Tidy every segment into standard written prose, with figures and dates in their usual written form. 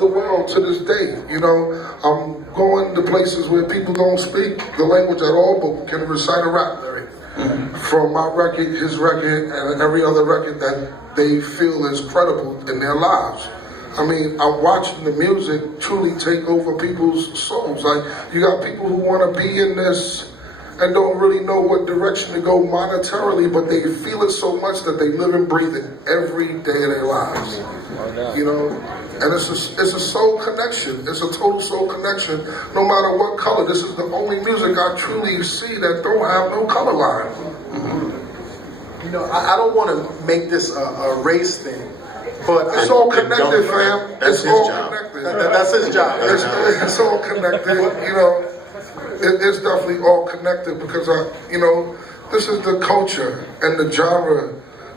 the world to this day. You know, I'm going to places where people don't speak the language at all, but can recite a rap lyric from my record, his record, and every other record that they feel is credible in their lives. I mean, I'm watching the music truly take over people's souls. Like, you got people who want to be in this and don't really know what direction to go monetarily, but they feel it so much that they live and breathe it every day of their lives. You know, and it's a soul connection. It's a total soul connection, no matter what color. This is the only music I truly see that don't have no color line. You know, I don't want to make this a race thing, but it's all connected, fam. It's all connected. That's his job. It's all connected. You know, it's definitely all connected because you know, this is the culture and the genre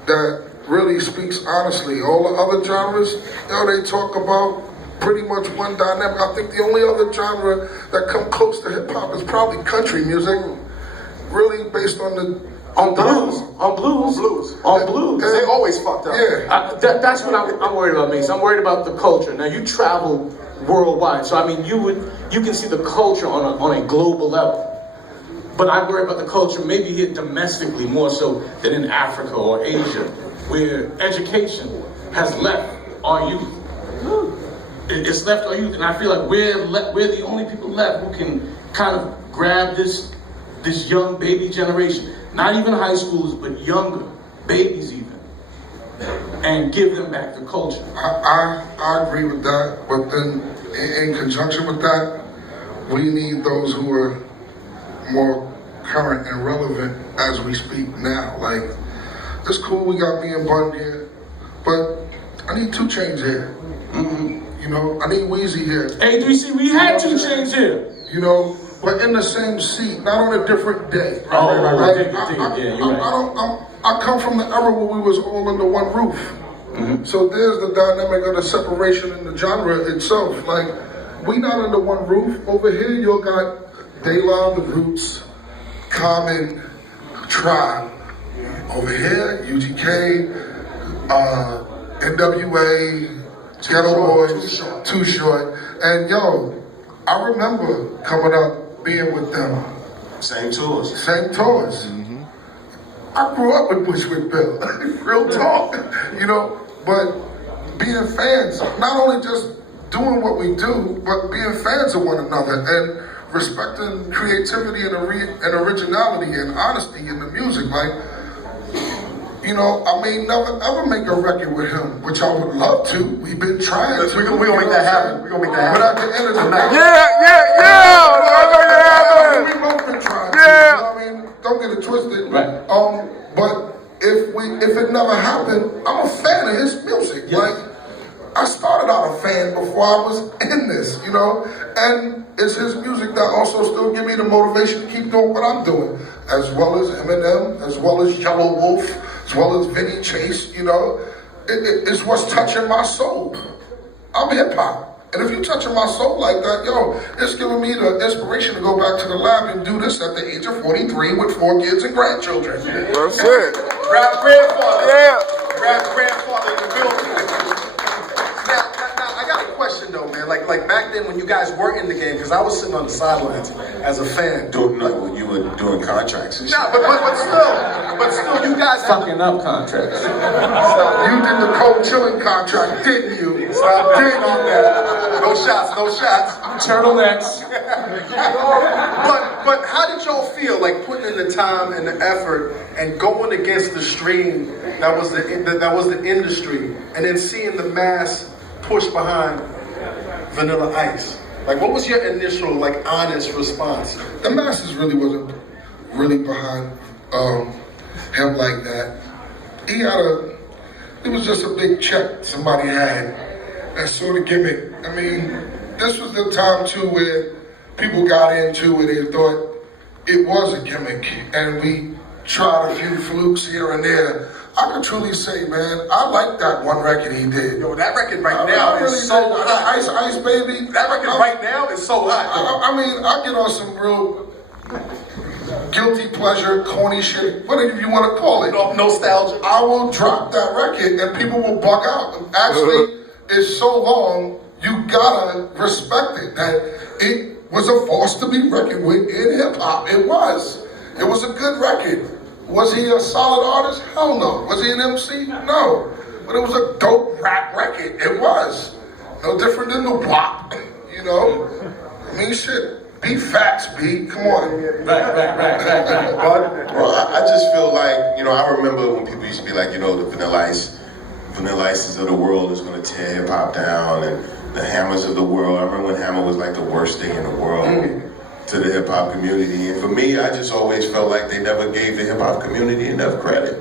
that really speaks honestly. All the other genres, you know, they talk about pretty much one dynamic. I think the only other genre that come close to hip hop is probably country music, really based on the blues. They always fucked up. Yeah. That's what I'm worried about, Mace. I'm worried about the culture. Now, you travel worldwide, so I mean, you can see the culture on a global level. But I worry about the culture maybe here domestically more so than in Africa or Asia, where education has left our youth. It's left our youth, and I feel like we're the only people left who can kind of grab this young baby generation, not even high schoolers, but younger, babies even, and give them back the culture. I agree with that, but then in conjunction with that, we need those who are more current and relevant as we speak now. Like, it's cool we got me and Bun here, but I need 2 Chainz here. You know, I need Weezy here. A3C, we had 2 Chainz here. You know, but in the same seat, not on a different day. Right. I come from the era where we was all under one roof. So there's the dynamic of the separation in the genre itself. Like, we not under one roof. Over here, you got De La, The Roots, Common, Tribe. Over here, UGK, NWA, Ghetto Boys, Too Short. And yo, I remember coming up, being with them. Same tours. I grew up with Bushwick Bill, real talk, you know, but being fans, not only just doing what we do, but being fans of one another and respecting creativity and originality and honesty in the music. Like, you know, I may never ever make a record with him, which I would love to. We've been trying to. We're gonna make that happen. But at the end of the day, we both been trying. You know what I mean? Don't get it twisted. Right. But if it never happened, I'm a fan of his music. Yes. Like, I started out a fan before I was in this, you know? And it's his music that also still give me the motivation to keep doing what I'm doing, as well as Eminem, as well as Yellow Wolf, as well as Vinny Chase, you know? It's what's touching my soul. I'm hip-hop. And if you're touching my soul like that, yo, it's giving me the inspiration to go back to the lab and do this at the age of 43 with 4 kids and grandchildren. That's it. Rap grandfather. Yeah. Rap grandfather in the building. Now, I got a question though, man. Like back then when you guys were in the game, because I was sitting on the sidelines as a fan. Doing like when you were doing contracts and shit. Nah, but still, you guys Fucking up contracts. You did the cold chilling contract, didn't you? Stop that. No shots. Turtlenecks. But how did y'all feel like putting in the time and the effort and going against the stream that was the industry, and then seeing the mass push behind Vanilla Ice? Like, what was your initial, like, honest response? The masses really wasn't really behind him like that. It was just a big check somebody had and saw the gimmick. I mean, this was the time too where people got into it and thought it was a gimmick, and we tried a few flukes here and there. I can truly say, man, I like that one record he did. Yo, that record right now is so hot. Ice Baby. That record right now is so hot. I mean, I get on some real guilty pleasure, corny shit, whatever you want to call it. Nostalgia. I will drop that record and people will bug out. Actually, it's so long, you gotta respect it, that it was a force to be reckoned with in hip hop. It was. It was a good record. Was he a solid artist? Hell no. Was he an MC? No. But it was a dope rap record. It was. No different than the WAP, you know? I mean, shit. Be facts, B. Come on. Right. Well, I just feel like, you know, I remember when people used to be like, you know, the Vanilla Ices of the world is going to tear hip hop down, and the Hammers of the world. I remember when Hammer was like the worst thing in the world to the hip hop community. And for me, I just always felt like they never gave the hip hop community enough credit.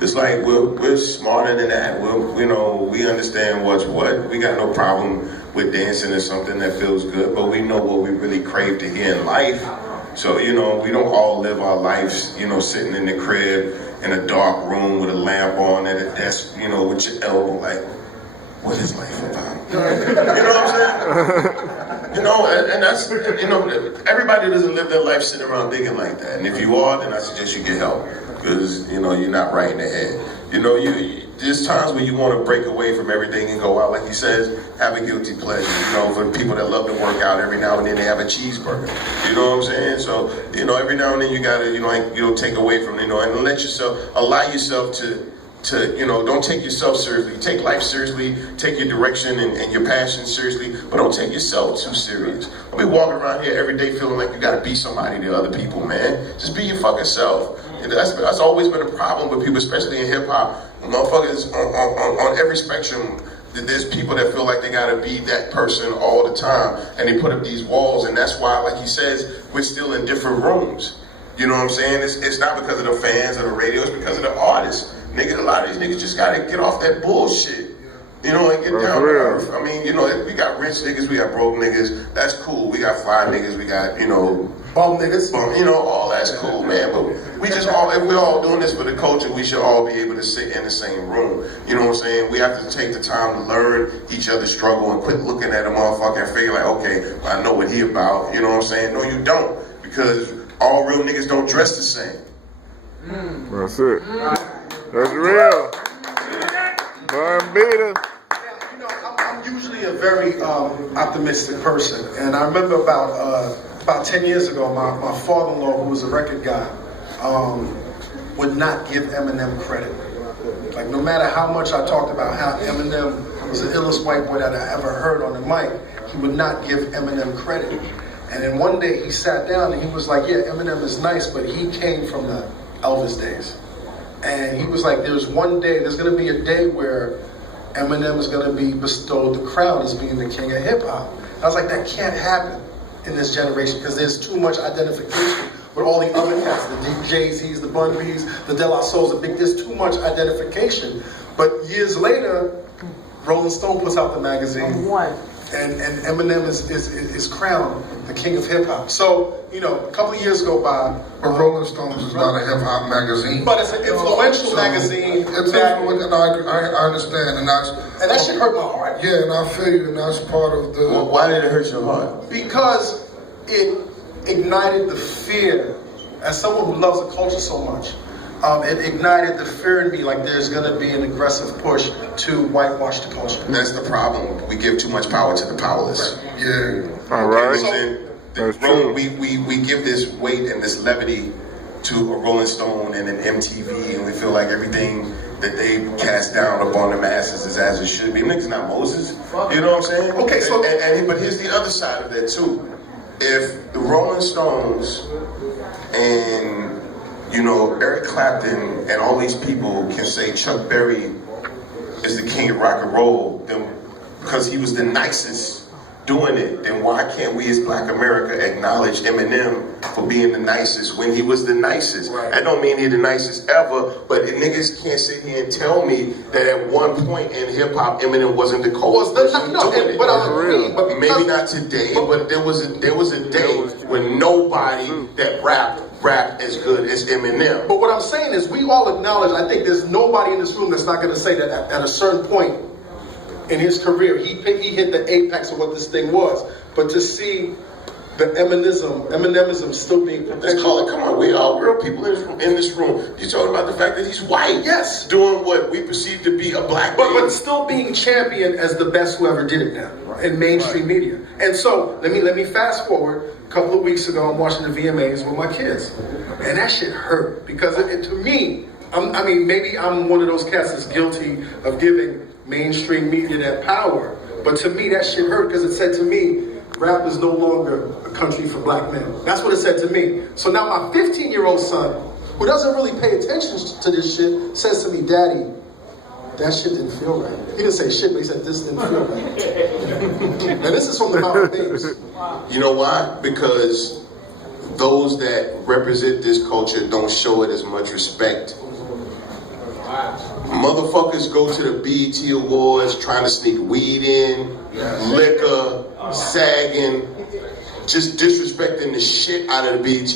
It's like we're smarter than that. We understand what's what. We got no problem with dancing is something that feels good, but we know what we really crave to hear in life. So, you know, we don't all live our lives, you know, sitting in the crib in a dark room with a lamp on at a desk, you know, with your elbow like, what is life about? You know what I'm saying? You know, and that's, you know, everybody doesn't live their life sitting around thinking like that. And if you are, then I suggest you get help, because, you know, you're not right in the head. You know, there's times when you want to break away from everything and go out, like he says, have a guilty pleasure. You know, for people that love to work out, every now and then they have a cheeseburger. You know what I'm saying? So, you know, every now and then you gotta, take away from, and allow yourself to, don't take yourself seriously. Take life seriously, take your direction and your passion seriously, but don't take yourself too serious. Don't be walking around here every day feeling like you gotta be somebody to other people, man. Just be your fucking self. And that's always been a problem with people, especially in hip hop. Motherfuckers on every spectrum, there's people that feel like they gotta be that person all the time, and they put up these walls, and that's why, like he says, we're still in different rooms. You know what I'm saying? It's not because of the fans or the radio, it's because of the artists. Nigga, a lot of these niggas just gotta get off that bullshit. You know, and get down to earth. I mean, you know, we got rich niggas, we got broke niggas. That's cool. We got fly niggas, we got, Bum niggas. You know, all that's cool, man. But if we're all doing this for the culture, we should all be able to sit in the same room. You know what I'm saying? We have to take the time to learn each other's struggle and quit looking at a motherfucker and figure like, okay, I know what he about. You know what I'm saying? No, you don't. Because all real niggas don't dress the same. That's it. That's real. Bun B. You know, I'm usually a very optimistic person, and I remember about 10 years ago, my father-in-law, who was a record guy, would not give Eminem credit. Like, no matter how much I talked about how Eminem was the illest white boy that I ever heard on the mic, he would not give Eminem credit. And then one day he sat down and he was like, yeah, Eminem is nice, but he came from the Elvis days. And he was like, there's going to be a day where Eminem is going to be bestowed the crown as being the king of hip hop. I was like, that can't happen in this generation, because there's too much identification with all the other cats, the Jay-Z's, the Bun B's, the De La Souls, there's too much identification. But years later, Rolling Stone puts out the magazine, and Eminem is crowned the king of hip hop. So, a couple of years go by. But Rolling Stones is not a hip hop magazine. But it's an influential magazine. It's influential, and I understand, and that shit hurt my heart. Yeah, and I feel you, and that's part of the. Well, why did it hurt your heart? Because it ignited the fear. As someone who loves the culture so much, it ignited the fear in me, like there's going to be an aggressive push to whitewash the culture. And that's the problem. We give too much power to the powerless. Right. Yeah. All right. That's true. We give this weight and this levity to a Rolling Stone and an MTV, and we feel like everything that they cast down upon the masses is as it should be. Niggas not Moses. You know what I'm saying? Okay, so but here's the other side of that too. If the Rolling Stones and Eric Clapton and all these people can say Chuck Berry is the king of rock and roll, then because he was the nicest doing it, then why can't we as Black America acknowledge Eminem for being the nicest when he was the nicest? Right. I don't mean he's the nicest ever, but niggas can't sit here and tell me that at one point in hip hop, Eminem wasn't the coolest person doing it. But I agree. But maybe not today, but there was a day when nobody that rapped as good as Eminem. But what I'm saying is, we all acknowledge, I think there's nobody in this room that's not going to say that at a certain point in his career, he hit the apex of what this thing was. But to see the Eminemism still being protected. Let's call it, come on, we all real people in this room. You're talking about the fact that he's white. Yes. Doing what we perceive to be a black man. But still being championed as the best who ever did it now. in mainstream media. And so let me fast forward. A couple of weeks ago, I'm watching the VMAs with my kids, and that shit hurt because to me, I mean, maybe I'm one of those cats that's guilty of giving mainstream media that power, but to me, that shit hurt because it said to me, rap is no longer a country for black men. That's what it said to me. So now my 15-year-old son, who doesn't really pay attention to this shit, says to me, Daddy, that shit didn't feel right. He didn't say shit, but he said this didn't feel right. And this is from the mouth of babes. You know why? Because those that represent this culture don't show it as much respect. Motherfuckers go to the BET Awards trying to sneak weed in, liquor, sagging, just disrespecting the shit out of the BET